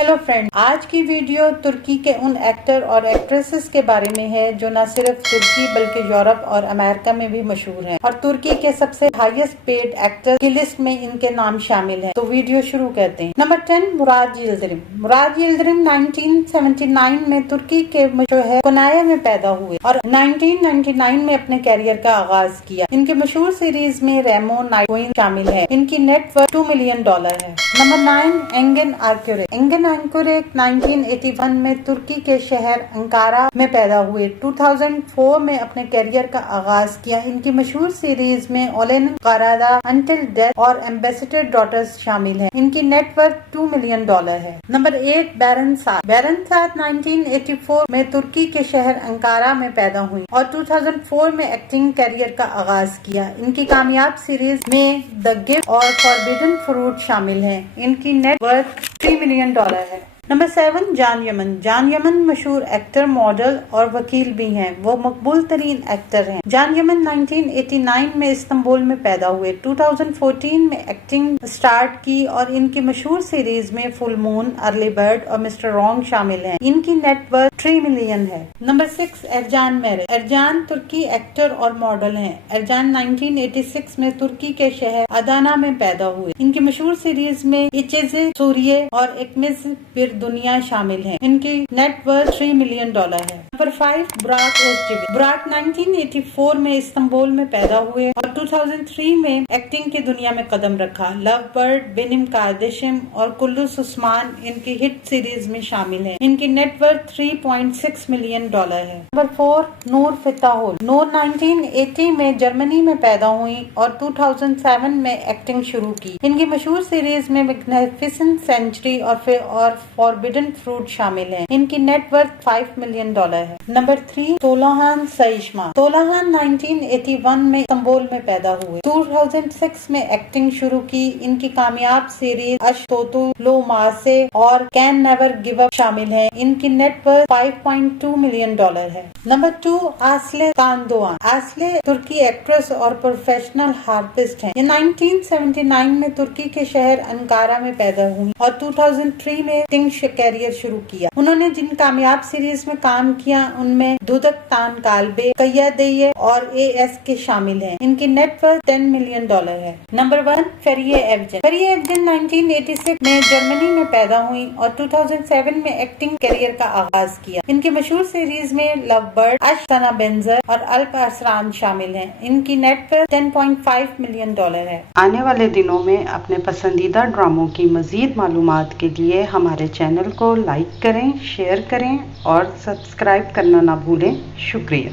Hello friend, आज की video तुर्की के उन एक्टर और एक्ट्रेसेस के बारे में है जो न सिर्फ तुर्की बल्कि यूरोप और अमेरिका में भी मशहूर हैं और तुर्की के सबसे हाईएस्ट पेड एक्टर की लिस्ट में इनके नाम शामिल हैं। तो वीडियो शुरू करते हैं। नंबर 10, मुराद यिल्दिरिम। मुराद यिल्दिरिम 1979 में तुर्की के जो है कोनाया में पैदा हुए और 1999 में अपने कैरियर का आगाज किया। इनके मशहूर सीरीज में रेमो नाइट शामिल है। इनकी नेटवर्थ $2 मिलियन है। नंबर 9, एंगन आर्क्योरे। एंगन आर्क्योरे 1981 में तुर्की के शहर अंकारा में पैदा हुए। 2004 में अपने कैरियर का आगाज किया। इनकी मशहूर सीरीज में ओलेन कारादा, अंटिल डेथ और एम्बेसडर डॉटर्स शामिल हैं। इनकी नेटवर्थ $2 मिलियन है। नंबर 8, बैरन साद। बैरन साद 1984 में तुर्की के शहर अंकारा में पैदा हुई और 2004 में एक्टिंग कैरियर का आगाज किया। इनकी कामयाब सीरीज में द गिफ्ट और फॉरबिडन फ्रूट शामिल हैं। इनकी नेटवर्थ $3 मिलियन है। नंबर 7, जान यमन। जान यमन मशहूर एक्टर, मॉडल और वकील भी हैं। वो मकबूल तरीन एक्टर हैं। जान यमन 1989 में इस्तांबुल में पैदा हुए। 2014 में एक्टिंग स्टार्ट की और इनकी मशहूर सीरीज में फुल मून, अर्ली बर्ड और मिस्टर रॉन्ग शामिल हैं। इनकी नेटवर्थ $3 मिलियन है। नंबर 6, एरजान मेरे। एरजान तुर्की एक्टर और मॉडल हैं। एरजान 1986 में तुर्की के शहर अदाना में पैदा हुए। इनकी मशहूर सीरीज में इचेज़े सूरिये और एकमिज़ बिर दुनिया शामिल हैं। इनकी नेटवर्थ $3 मिलियन है। नंबर 5, बुराक ओज़चुक। बुराक 1984 में इस्तांबुल में पैदा हुए और 2003 में एक्टिंग की दुनिया में कदम रखा। लव बर्ड, बेनिम कार्देशिम और कुल्लूस उस्मान इनकी हिट सीरीज में शामिल हैं। इनकी नेटवर्थ $3.6 मिलियन है। नंबर 4, नूर फ़ित्ताहुल। नूर 1980 में जर्मनी में पैदा हुई और 2007 में एक्टिंग शुरू की। इनकी मशहूर सीरीज में मैग्निफिसेंट सेंचुरी और फॉरबिडन फ्रूट शामिल हैं। इनकी नेटवर्थ $5 मिलियन है। नंबर 3, तोलाहान सईशमा। तोलाहान 1981 में इस्तांबुल में पैदा हुए। 2006 में एक्टिंग शुरू की। इनकी कामयाब सीरीज अश तोतु लो मासे और कैन नेवर गिव अप शामिल हैं। इनकी नेटवर्थ $5.2 मिलियन है। नंबर 2, आस्ले तानदोआन। आस्ले तुर्की एक्ट्रेस और प्रोफेशनल हार्पिस्ट हैं। ये 1979 में तुर्की के शहर अंकारा में पैदा हुई और 2003 में एक्टिंग कैरियर शुरू किया। उन्होंने जिन कामयाब सीरीज में काम किया उनमें दुदक तान कालबे, कैया देये और एएस के शामिल हैं। इनकी नेटवर्थ $10 मिलियन है। नंबर 1, फेरिये एवजन। फेरिये एवजन 1986 में जर्मनी में पैदा हुई और 2007 में एक्टिंग कैरियर का आगाज किया। इनकी मशहूर सीरीज में लव बर्ड, अश तना बेंजर और अल्प असरान शामिल हैं। इनकी नेटवर्थ $10.5 मिलियन है। आने वाले दिनों में अपने पसंदीदा ड्रामों की मजीद मालूमात के लिए हमारे चैनल को लाइक करें, शेयर करें और सब्सक्राइब करना ना भूलें। शुक्रिया।